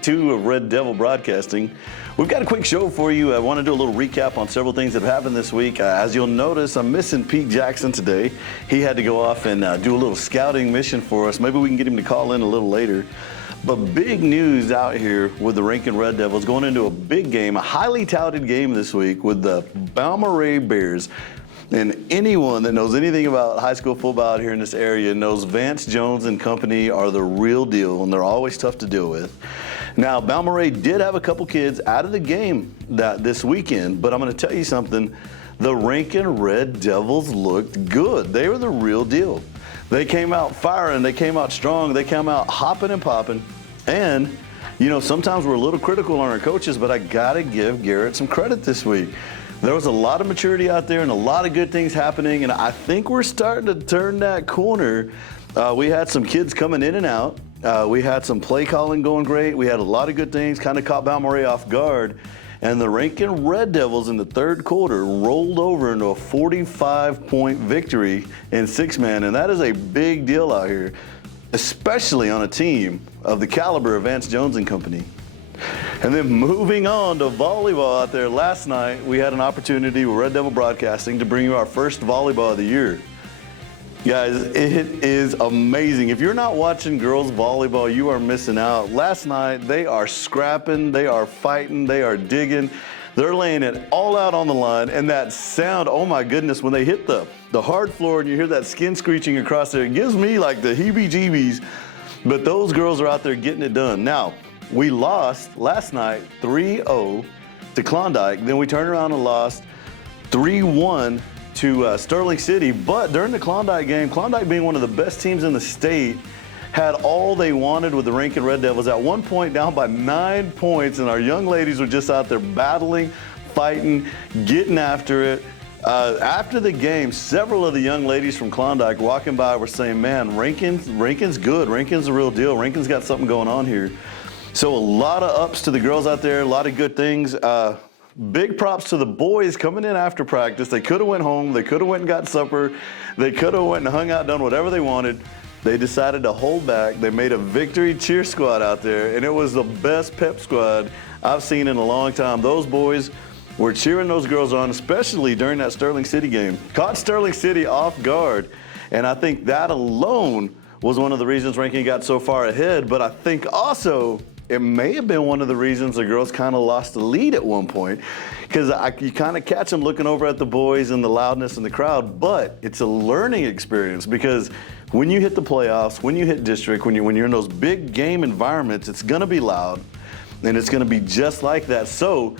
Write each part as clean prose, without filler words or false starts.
week 2 of Red Devil Broadcasting. We've got a quick show for you. I want to do a little recap on several things that have happened this week. As you'll notice, I'm missing Pete Jackson today. He had to go off and do a little scouting mission for us. Maybe we can get him to call in a little later. But big news out here with the Rankin Red Devils going into a big game, a highly touted game this week with the Balmorhea Bears. And anyone that knows anything about high school football out here in this area knows Vance Jones and company are the real deal, and they're always tough to deal with. Now, Balmorhea did have a couple kids out of the game this weekend, but I'm going to tell you something. The Rankin Red Devils looked good. They were the real deal. They came out firing. They came out strong. They came out hopping and popping. And, you know, sometimes we're a little critical on our coaches, but I got to give Garrett some credit this week. There was a lot of maturity out there and a lot of good things happening, and I think we're starting to turn that corner. We had some kids coming in and out. We had some play calling going great. We had a lot of good things, kind of caught Balmorhea off guard. And the Rankin Red Devils in the third quarter rolled over into a 45-point victory in six-man, and that is a big deal out here, especially on a team of the caliber of Vance Jones and company. And then moving on to volleyball out there, last night we had an opportunity with Red Devil Broadcasting to bring you our first volleyball of the year. Guys, it is amazing. If you're not watching girls volleyball, you are missing out. Last night, they are scrapping, they are fighting, they are digging. They're laying it all out on the line, and that sound, oh my goodness, when they hit the hard floor and you hear that skin screeching across there, it gives me like the heebie-jeebies. But those girls are out there getting it done. Now, we lost last night 3-0 to Klondike. Then we turned around and lost 3-1 to Sterling City. But during the Klondike game, Klondike being one of the best teams in the state, had all they wanted with the Rankin Red Devils. At one point down by 9 points, and our young ladies were just out there battling, fighting, getting after it. After the game, several of the young ladies from Klondike walking by were saying, man, Rankin's good. Rankin's the real deal. Rankin's got something going on here. So a lot of ups to the girls out there, a lot of good things. Big props to the boys coming in after practice. They could have went home. They could have went and got supper. They could have went and hung out, done whatever they wanted. They decided to hold back. They made a victory cheer squad out there, and it was the best pep squad I've seen in a long time. Those boys were cheering those girls on, especially during that Sterling City game. Caught Sterling City off guard, and I think that alone was one of the reasons Rankin got so far ahead, but I think also it may have been one of the reasons the girls kind of lost the lead at one point, because you kind of catch them looking over at the boys and the loudness in the crowd, but it's a learning experience because when you hit the playoffs, when you hit district, when you're in those big game environments, it's going to be loud, and it's going to be just like that. So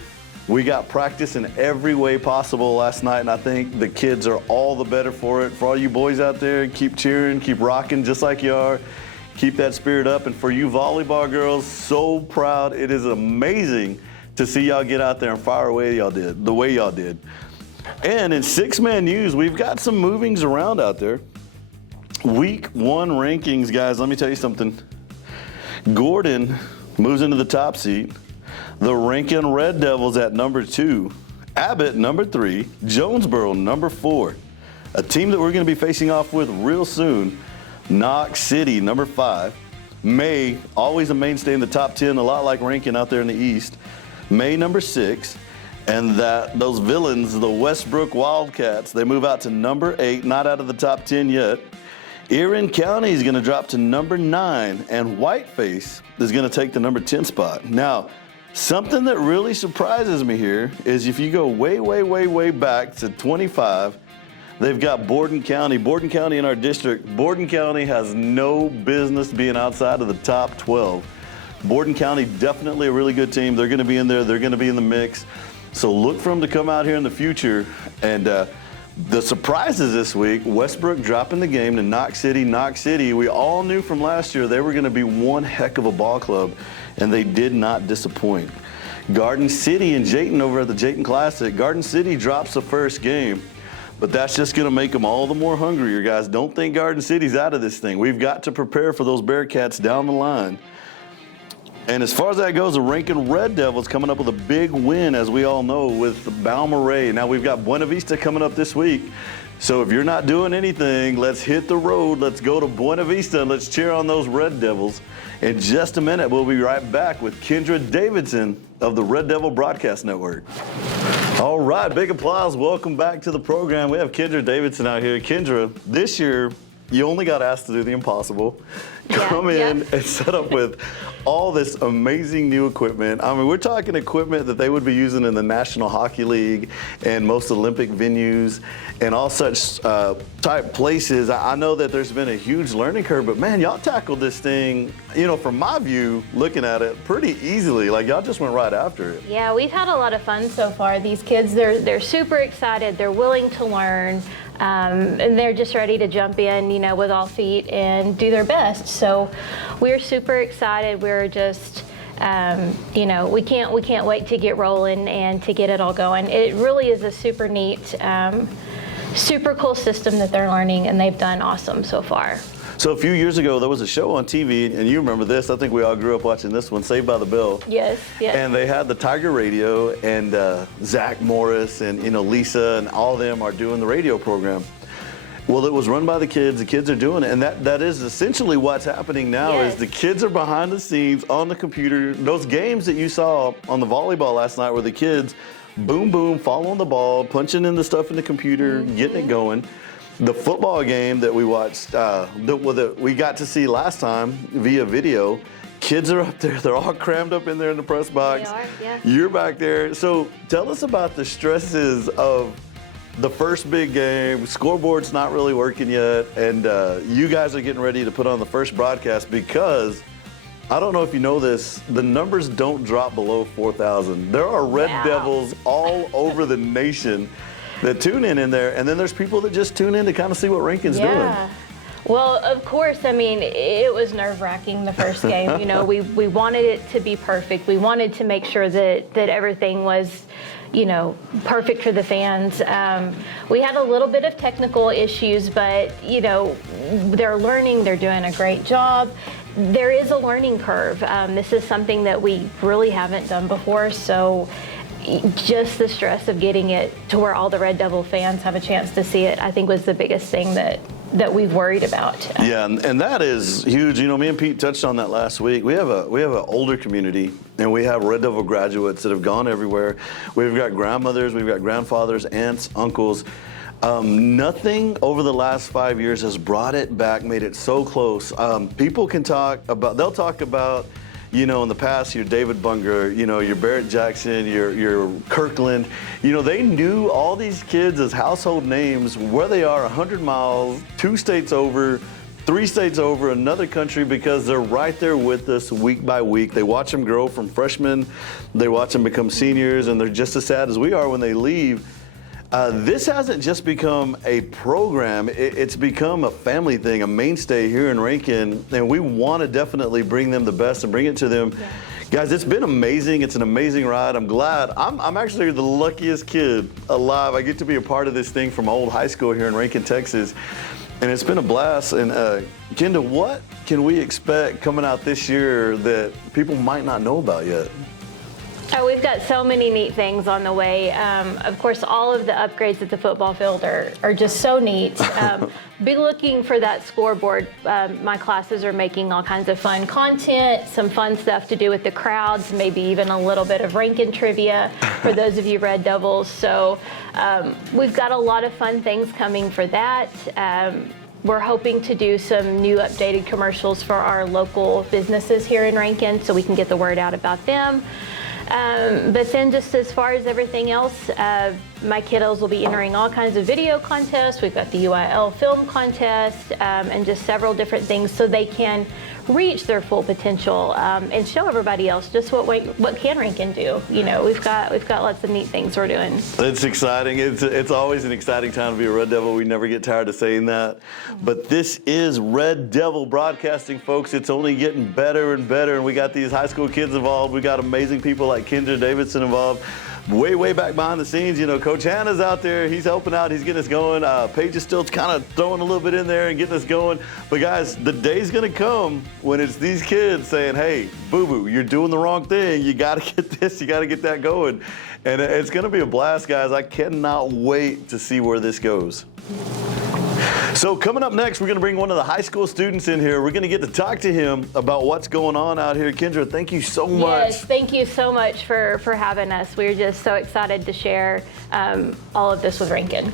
we got practice in every way possible last night, and I think the kids are all the better for it. For all you boys out there, keep cheering, keep rocking just like you are. Keep that spirit up. And for you volleyball girls, so proud. It is amazing to see y'all get out there and fire away the way y'all did. And in six-man news, we've got some movings around out there. Week 1 rankings, guys, let me tell you something. Gordon moves into the top seat. The Rankin Red Devils at number 2. Abbott, number 3. Jonesboro, number 4. A team that we're going to be facing off with real soon. Knox City, number 5. May, always a mainstay in the top 10, a lot like Rankin out there in the East. May, number 6. And those villains, the Westbrook Wildcats, they move out to number 8, not out of the top 10 yet. Erin County is going to drop to number 9, and Whiteface is going to take the number 10 spot. Now, something that really surprises me here is if you go way, way, way, way back to 25, they've got Borden County. Borden County in our district. Borden County has no business being outside of the top 12. Borden County, definitely a really good team. They're going to be in there. They're going to be in the mix. So look for them to come out here in the future. And the surprises this week, Westbrook dropping the game to Knox City. Knox City, we all knew from last year they were going to be one heck of a ball club, and they did not disappoint. Garden City and Jayton over at the Jayton Classic. Garden City drops the first game. But that's just going to make them all the more hungrier, guys. Don't think Garden City's out of this thing. We've got to prepare for those Bearcats down the line. And as far as that goes, the Rankin Red Devils coming up with a big win, as we all know, with Balmorhea. Now we've got Buena Vista coming up this week. So if you're not doing anything, let's hit the road. Let's go to Buena Vista and let's cheer on those Red Devils. In just a minute, we'll be right back with Kendra Davidson of the Red Devil Broadcast Network. All right, big applause. Welcome back to the program. We have Kendra Davidson out here. Kendra, this year, you only got asked to do the impossible. Come in and set up with all this amazing new equipment. I mean, we're talking equipment that they would be using in the National Hockey League and most Olympic venues and all such type places. I know that there's been a huge learning curve, but man, y'all tackled this thing, you know, from my view, looking at it pretty easily. Like, y'all just went right after it. Yeah, we've had a lot of fun so far. These kids, they're super excited. They're willing to learn. And they're just ready to jump in, you know, with all feet and do their best. So we're super excited. We're just, you know, we can't wait to get rolling and to get it all going. It really is a super neat, super cool system that they're learning, and they've done awesome so far. So a few years ago, there was a show on TV, and you remember this. I think we all grew up watching this one, Saved by the Bell. Yes, yes. And they had the Tiger Radio, and Zach Morris and, you know, Lisa and all of them are doing the radio program. Well, it was run by the kids. The kids are doing it, and that is essentially what's happening now. Yes. Is the kids are behind the scenes on the computer. Those games that you saw on the volleyball last night were the kids, boom, boom, following the ball, punching in the stuff in the computer, getting it going. The football game that we watched, that we got to see last time via video, kids are up there. They're all crammed up in there in the press box. They are, yeah. You're back there. So tell us about the stresses of the first big game. Scoreboard's not really working yet, and you guys are getting ready to put on the first broadcast because, I don't know if you know this, the numbers don't drop below 4,000. There are Red Devils all over the nation that tune in there, and then there's people that just tune in to kind of see what Rankin's doing. Well, of course, I mean, it was nerve-wracking the first game. You know, we wanted it to be perfect. We wanted to make sure that everything was, you know, perfect for the fans. We had a little bit of technical issues, but, you know, they're learning. They're doing a great job. There is a learning curve. This is something that we really haven't done before, so just the stress of getting it to where all the Red Devil fans have a chance to see it, I think, was the biggest thing that we've worried about. Yeah, and that is huge. You know, me and Pete touched on that last week. We have an older community, and we have Red Devil graduates that have gone everywhere. We've got grandmothers, we've got grandfathers, aunts, uncles. Nothing over the last 5 years has brought it back, made it so close. People can they'll talk about, you know, in the past, your David Bunger, you know, your Barrett Jackson, your Kirkland, you know, they knew all these kids as household names, where they are 100 miles, 2 states over, 3 states over, another country, because they're right there with us week by week. They watch them grow from freshmen, they watch them become seniors, and they're just as sad as we are when they leave. This hasn't just become a program, it's become a family thing, a mainstay here in Rankin, and we want to definitely bring them the best and bring it to them. Yeah. Guys, it's been amazing. It's an amazing ride. I'm glad. I'm actually the luckiest kid alive. I get to be a part of this thing from old high school here in Rankin, Texas, and it's been a blast. And Kendra, what can we expect coming out this year that people might not know about yet? Oh, we've got so many neat things on the way. Of course, all of the upgrades at the football field are just so neat. Be looking for that scoreboard. My classes are making all kinds of fun content, some fun stuff to do with the crowds, maybe even a little bit of Rankin trivia for those of you Red Devils. So we've got a lot of fun things coming for that. We're hoping to do some new updated commercials for our local businesses here in Rankin so we can get the word out about them. But then just as far as everything else, my kiddos will be entering all kinds of video contests. We've got the UIL film contest and just several different things so they can reach their full potential and show everybody else just what can Rankin do. You know, we've got lots of neat things we're doing. It's exciting. It's always an exciting time to be a Red Devil. We never get tired of saying that. But this is Red Devil Broadcasting, folks. It's only getting better and better, and we got these high school kids involved. We got amazing people like Kendra Davidson involved. way back behind the scenes, Coach Hannah's out there. He's helping out. He's getting us going. Paige is still kind of throwing a little bit in there and getting us going. But guys, the day's going to come when it's these kids saying, hey, boo-boo, you're doing the wrong thing. You got to get this. You got to get that going. And it's going to be a blast, guys. I cannot wait to see where this goes. So coming up next, we're going to bring one of the high school students in here. We're going to get to talk to him about what's going on out here. Kendra, thank you so much. Yes, thank you so much for having us. We're just so excited to share all of this with Rankin.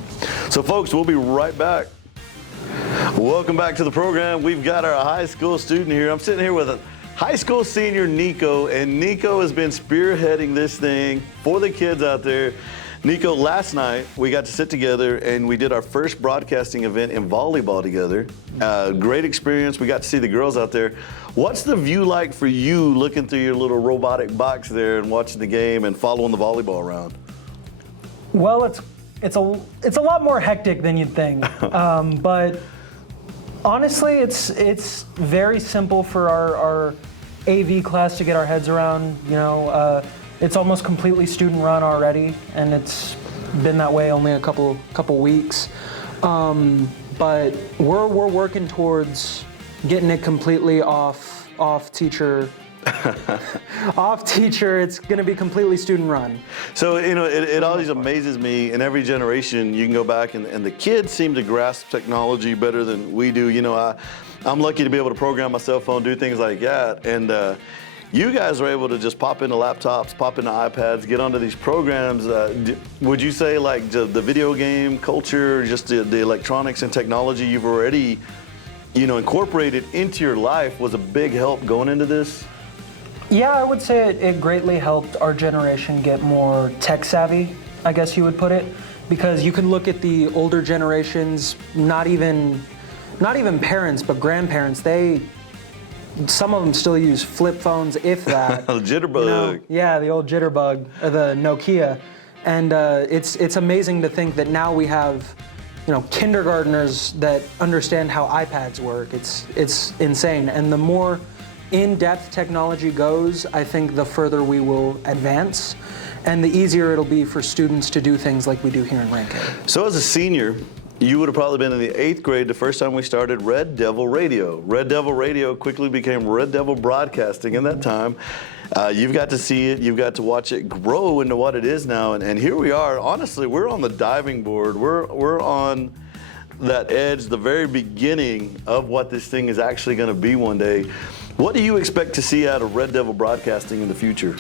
So folks, we'll be right back. Welcome back to the program. We've got our high school student here. I'm sitting here with a high school senior, Nico, and Nico has been spearheading this thing for the kids out there. Nico, last night we got to sit together and we did our first broadcasting event in volleyball together. Great experience. We got to see the girls out there. What's the view like for you looking through your little robotic box there and watching the game and following the volleyball around? Well, it's a lot more hectic than you'd think, but honestly, it's very simple for our AV class to get our heads around. It's almost completely student run already, and it's been that way only a couple weeks. But we're working towards getting it completely off teacher. Off teacher, it's going to be completely student run. So, it always amazes me, in every generation you can go back and the kids seem to grasp technology better than we do. I'm lucky to be able to program my cell phone, do things like that. And you guys are able to just pop into laptops, pop into iPads, get onto these programs. Would you say like the video game culture, just the electronics and technology you've already, incorporated into your life was a big help going into this? Yeah, I would say it greatly helped our generation get more tech savvy, I guess you would put it, because you can look at the older generations, not even parents, but grandparents. Some of them still use flip phones, if that. Jitterbug. Yeah, the old Jitterbug, or the Nokia. And it's amazing to think that now we have, kindergartners that understand how iPads work. It's insane. And the more in-depth technology goes, I think the further we will advance, and the easier it'll be for students to do things like we do here in Rankin. So as a senior, you would have probably been in the 8th grade the first time we started Red Devil Radio. Red Devil Radio quickly became Red Devil Broadcasting in that time. You've got to see it, you've got to watch it grow into what it is now, and here we are. Honestly, we're on the diving board. We're on that edge, the very beginning of what this thing is actually going to be one day. What do you expect to see out of Red Devil Broadcasting in the future?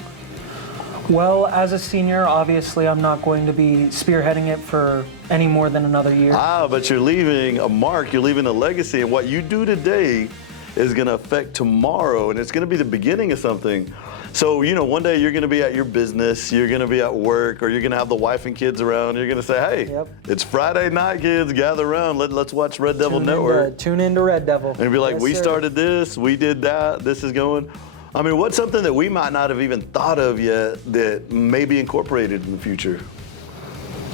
Well, as a senior, obviously I'm not going to be spearheading it for any more than another year. But you're leaving a mark, you're leaving a legacy, and what you do today is going to affect tomorrow, and it's going to be the beginning of something. So, one day you're going to be at your business, you're going to be at work, or you're going to have the wife and kids around. You're going to say, hey, It's Friday night, kids, gather around. Let's watch Red Devil Network. Tune into Red Devil. And be like, yes, we started this, we did that, this is going. I mean, what's something that we might not have even thought of yet that may be incorporated in the future?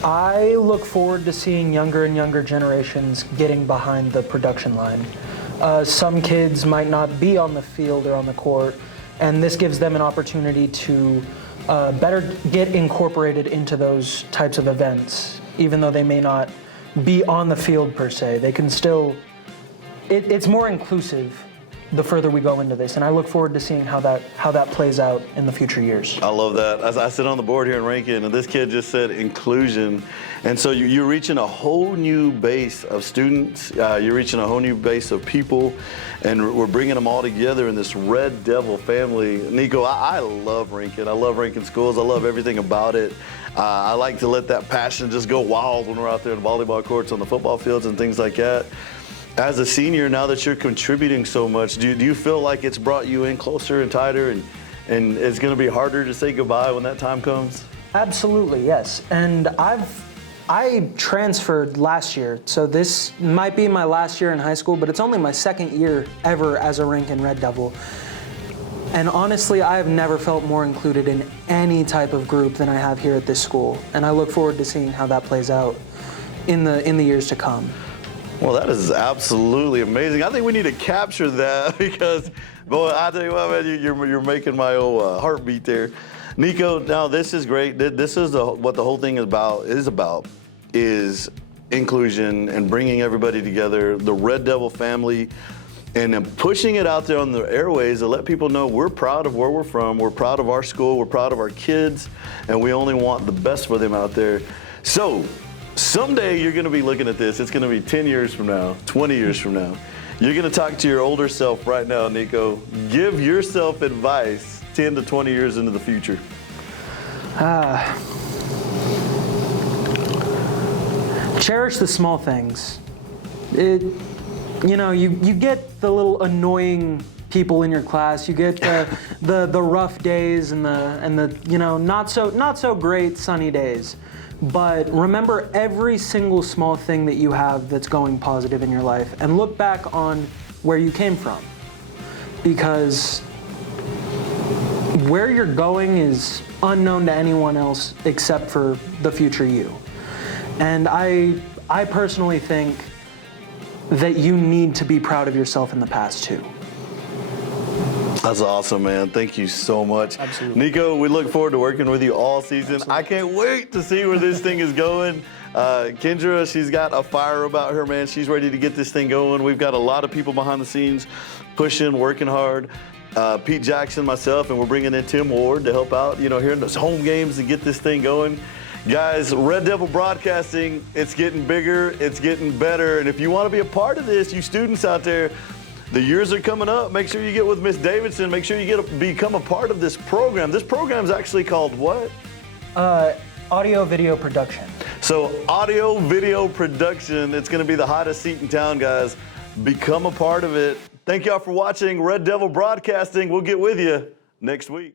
I look forward to seeing younger and younger generations getting behind the production line. Some kids might not be on the field or on the court, and this gives them an opportunity to better get incorporated into those types of events, even though they may not be on the field per se. They can still, it's more inclusive the further we go into this, and I look forward to seeing how that plays out in the future years. I love that. As I sit on the board here in Rankin, and this kid just said inclusion, and so you're reaching a whole new base of students, you're reaching a whole new base of people, and we're bringing them all together in this Red Devil family. Nico, I love Rankin. I love Rankin Schools. I love everything about it. I like to let that passion just go wild when we're out there in volleyball courts, on the football fields, and things like that. As a senior, now that you're contributing so much, do you feel like it's brought you in closer and tighter, and it's going to be harder to say goodbye when that time comes? Absolutely, yes. And I transferred last year, so this might be my last year in high school, but it's only my second year ever as a Rankin Red Devil. And honestly, I have never felt more included in any type of group than I have here at this school. And I look forward to seeing how that plays out in the years to come. Well, that is absolutely amazing. I think we need to capture that because, boy, I tell you what, man, you're making my old heartbeat there. Nico, now this is great. This is what the whole thing is about is inclusion and bringing everybody together, the Red Devil family, and then pushing it out there on the airways to let people know we're proud of where we're from, we're proud of our school, we're proud of our kids, and we only want the best for them out there. So someday you're going to be looking at this. It's going to be 10 years from now, 20 years from now. You're going to talk to your older self right now, Nico. Give yourself advice 10 to 20 years into the future. Cherish the small things. You get the little annoying people in your class. You get the rough days and the not so great sunny days. But remember every single small thing that you have that's going positive in your life, and look back on where you came from, because where you're going is unknown to anyone else except for the future you. And I personally think that you need to be proud of yourself in the past too. That's awesome, man. Thank you so much. Absolutely. Nico, we look forward to working with you all season. Absolutely. I can't wait to see where this thing is going. Kendra, she's got a fire about her, man. She's ready to get this thing going. We've got a lot of people behind the scenes pushing, working hard. Pete Jackson, myself, and we're bringing in Tim Ward to help out, here in those home games and get this thing going. Guys, Red Devil Broadcasting, it's getting bigger, it's getting better. And if you want to be a part of this, you students out there, the years are coming up. Make sure you get with Miss Davidson. Make sure you become a part of this program. This program is actually called what? Audio video production. So audio video production. It's going to be the hottest seat in town, guys. Become a part of it. Thank y'all for watching Red Devil Broadcasting. We'll get with you next week.